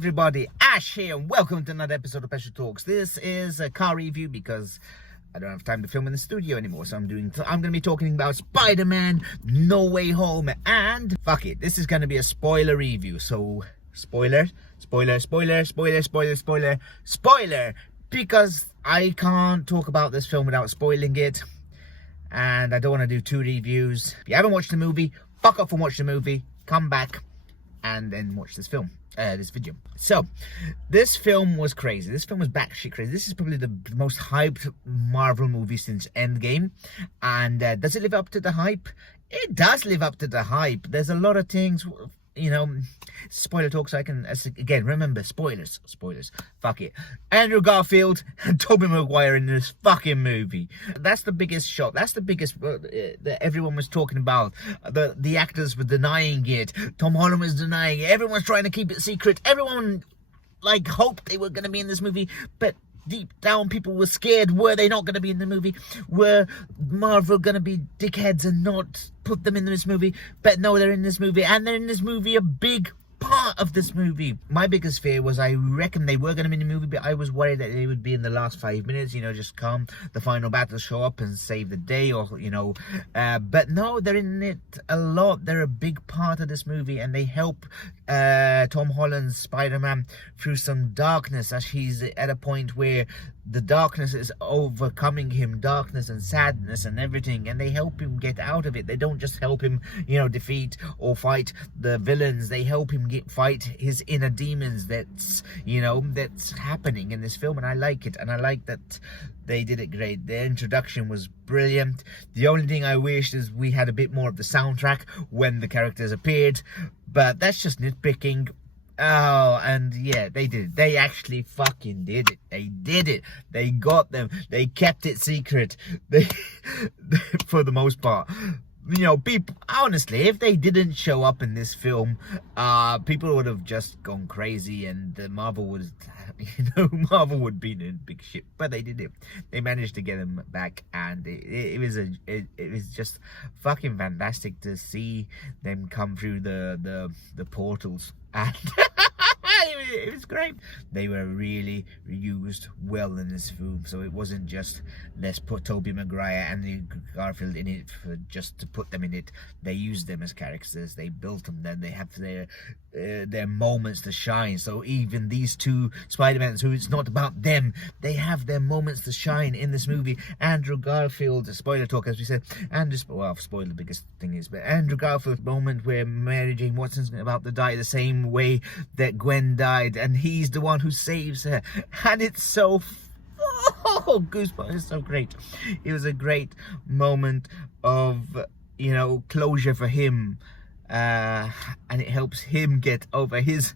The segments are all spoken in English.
everybody, Ash here, and welcome to another episode of Special Talks. This is a car review because I don't have time to film in the studio anymore, so I'm going to be talking about Spider-Man No Way Home, and fuck it, this is going to be a spoiler review, so spoiler, because I can't talk about this film without spoiling it, and I don't want to do two reviews. If you haven't watched the movie, fuck off and watch the movie, come back, and then watch this film. This video. So, this film was crazy. This film was batshit crazy. This is probably the most hyped Marvel movie since Endgame. And does it live up to the hype? It does live up to the hype. There's a lot of things, you know, spoiler talk, so I can, again, remember, spoilers, fuck it. Andrew Garfield and Tobey Maguire in this fucking movie. That's the biggest shock. That's the biggest that everyone was talking about. The actors were denying it. Tom Holland was denying it. Everyone's trying to keep it secret. Everyone, like, hoped they were going to be in this movie, but deep down, people were scared. Were they not going to be in the movie? Were Marvel going to be dickheads and not put them in this movie? But no, they're in this movie, and they're in this movie a big part of this movie. My biggest fear was I reckon they were going to be in the movie, but I was worried that they would be in the last 5 minutes, you know, just come, the final battle, show up and save the day, or, you know, but no, they're in it a lot. They're a big part of this movie, and they help Tom Holland's Spider-Man through some darkness, as he's at a point where the darkness is overcoming him, darkness and sadness and everything, and they help him get out of it. They don't just help him, you know, defeat or fight the villains. They help him fight his inner demons that's, you know, that's happening in this film, and I like it, and I like that they did it great. The introduction was brilliant. The only thing I wish is we had a bit more of the soundtrack when the characters appeared, but that's just nitpicking. Oh, and yeah, they did it. They actually fucking did it. They did it. They got them. They kept it secret. They, for the most part. You know, people, honestly, if they didn't show up in this film, people would have just gone crazy, and Marvel would, you know, Marvel would be in big shit. But they did it. They managed to get them back, and it was just fucking fantastic to see them come through the portals, and it was great. They were really used well in this film, so it wasn't just let's put Tobey Maguire and Andrew Garfield in it for just to put them in it. They used them as characters. They built them. Then they have their moments to shine. So even these two Spider-Mans, who it's not about them, they have their moments to shine in this movie. Andrew Garfield, spoiler talk, as we said. Well, spoiler, the biggest thing is, but Andrew Garfield's moment where Mary Jane Watson's about to die the same way that Gwen died, and he's the one who saves her, and it's so goosebumps. It's so great. It was a great moment of, you know, closure for him, and it helps him get over his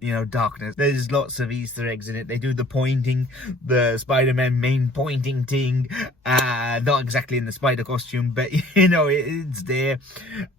you know, darkness. There's lots of Easter eggs in it. They do the pointing, the Spider-Man main pointing thing, not exactly in the spider costume, but you know, it's there.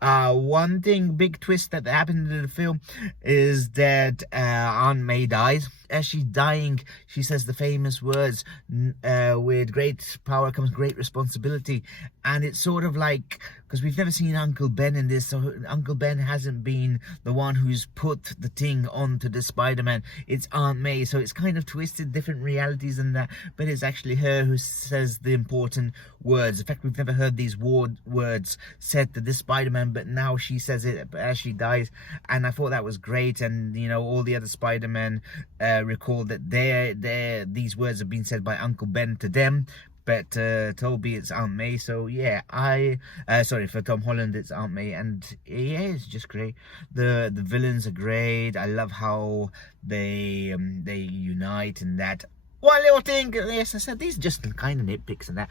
One thing, big twist that happened in the film is that Aunt May dies. As she's dying, she says the famous words, with great power comes great responsibility. And it's sort of like, because we've never seen Uncle Ben in this, so Uncle Ben hasn't been the one who's put the thing onto the Spider-Man. It's Aunt May, so it's kind of twisted, different realities in that, but it's actually her who says the important words. In fact, we've never heard these words said to this Spider-Man, but now she says it as she dies, and I thought that was great. And, you know, all the other Spider-Man recall that these words have been said by Uncle Ben to them, but Toby, it's Aunt May. So yeah, sorry, for Tom Holland, it's Aunt May, and yeah, it's just great. The villains are great. I love how they unite, and that. One little thing, yes, I said, these are just kind of nitpicks and that.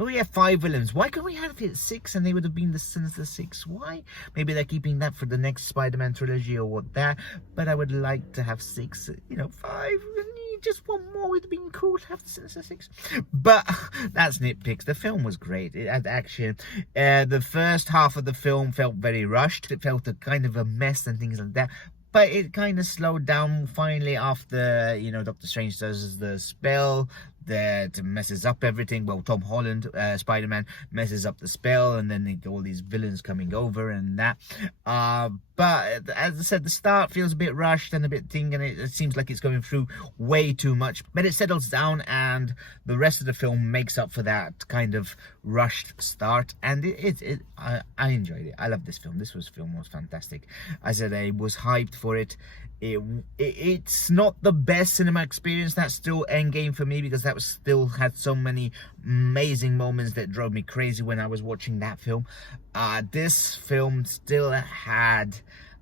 We have 5 villains. Why can't we have it 6 and they would have been the Sinister Six? Why? Maybe they're keeping that for the next Spider-Man trilogy or what that. But I would like to have 6, you know, 5. Just one more would have been cool to have the Sinister Six. But that's nitpicks. The film was great. It had action. The first half of the film felt very rushed. It felt a kind of a mess and things like that. But it kind of slowed down finally after, you know, Doctor Strange does the spell. that messes up everything. Well, Tom Holland, Spider-Man, messes up the spell, and then all these villains coming over and that. But as I said, the start feels a bit rushed and a bit thing, and it seems like it's going through way too much. But it settles down, and the rest of the film makes up for that kind of rushed start. And I enjoyed it. I love this film. This film was fantastic. I said I was hyped for it. It's not the best cinema experience. That's still Endgame for me, because that was still had so many amazing moments that drove me crazy when I was watching that film. This film still had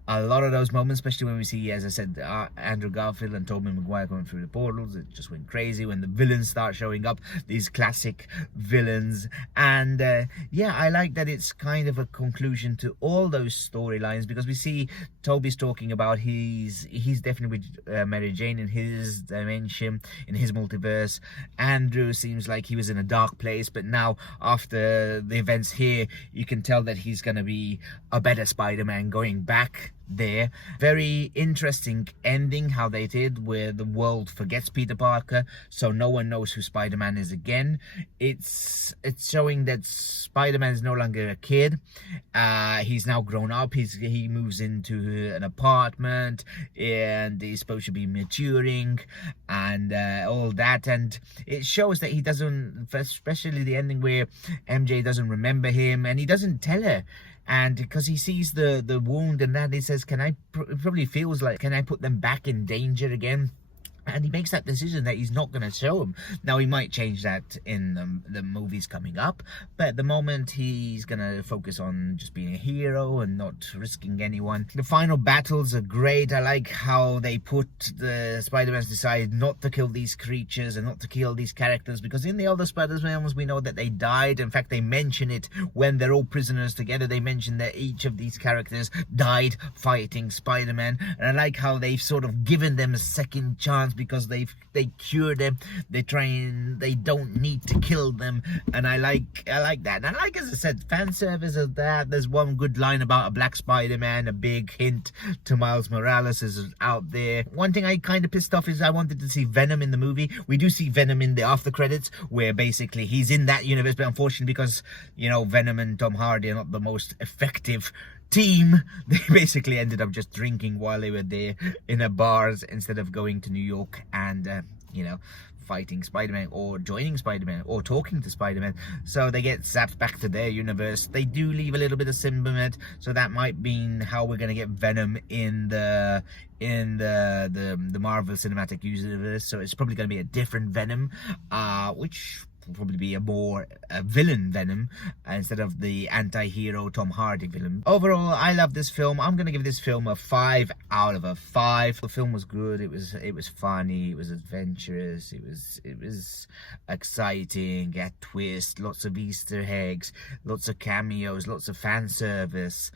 a lot of those moments, especially when we see, as I said, Andrew Garfield and Tobey Maguire going through the portals. It just went crazy when the villains start showing up, these classic villains. And yeah, I like that it's kind of a conclusion to all those storylines, because we see Tobey's talking about he's definitely with Mary Jane in his dimension, in his multiverse. Andrew seems like he was in a dark place, but now after the events here, you can tell that he's gonna be a better Spider-Man going back there. Very interesting ending how they did, where the world forgets Peter Parker, so no one knows who Spider-Man is again. It's showing that Spider-Man is no longer a kid. He's now grown up. He moves into an apartment, and he's supposed to be maturing and all that. And it shows that he doesn't, especially the ending where MJ doesn't remember him, and he doesn't tell her. And because he sees the wound and that, he says, probably feels like, can I put them back in danger again? And he makes that decision that he's not going to show him. Now, he might change that in the movies coming up, but at the moment, he's going to focus on just being a hero and not risking anyone. The final battles are great. I like how they put the Spider-Man's decide not to kill these creatures and not to kill these characters, because in the other Spider-Man we know that they died. In fact, they mention it when they're all prisoners together. They mention that each of these characters died fighting Spider-Man. And I like how they've sort of given them a second chance, because they cure them. They don't need to kill them. And I like that. And I like, as I said, fan service of that. There's one good line about a black Spider-Man. A big hint to Miles Morales is out there. One thing I kind of pissed off is I wanted to see Venom in the movie. We do see Venom in the after credits, where basically he's in that universe, but unfortunately, because, you know, Venom and Tom Hardy are not the most effective team, they basically ended up just drinking while they were there in a bars instead of going to New York and you know, fighting Spider-Man or joining Spider-Man or talking to Spider-Man. So they get zapped back to their universe. They do leave a little bit of Symbiote, so that might mean how we're gonna get Venom in the Marvel Cinematic Universe. So it's probably gonna be a different Venom, which will probably be a villain Venom instead of the anti-hero Tom Hardy villain. Overall, I love this film. I'm gonna give this film a 5 out of 5. The film was good. It was funny. It was adventurous. It was exciting. It had twists, lots of Easter eggs, lots of cameos, lots of fan service.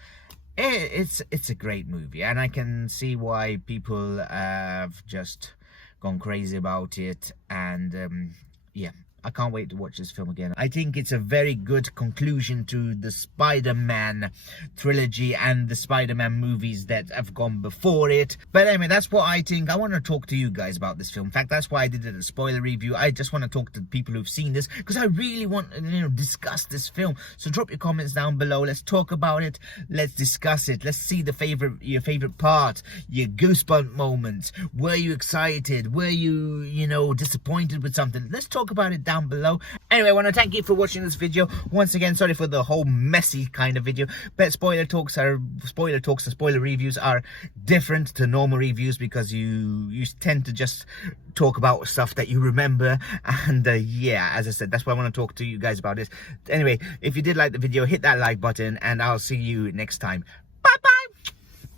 It's a great movie, and I can see why people have just gone crazy about it. And yeah, I can't wait to watch this film again. I think it's a very good conclusion to the Spider-Man trilogy and the Spider-Man movies that have gone before it. But anyway, that's what I think. I want to talk to you guys about this film. In fact, that's why I did a spoiler review. I just want to talk to people who've seen this, because I really want to, you know, discuss this film. So drop your comments down below. Let's talk about it. Let's discuss it. Let's see your favorite part, your goosebump moments. Were you excited? Were you, you know, disappointed with something? Let's talk about it down below. Anyway, I want to thank you for watching this video. Once again, sorry for the whole messy kind of video, but spoiler reviews are different to normal reviews, because you tend to just talk about stuff that you remember. And yeah, as I said, that's why I want to talk to you guys about this. Anyway, if you did like the video, hit that like button, and I'll see you next time. Bye bye.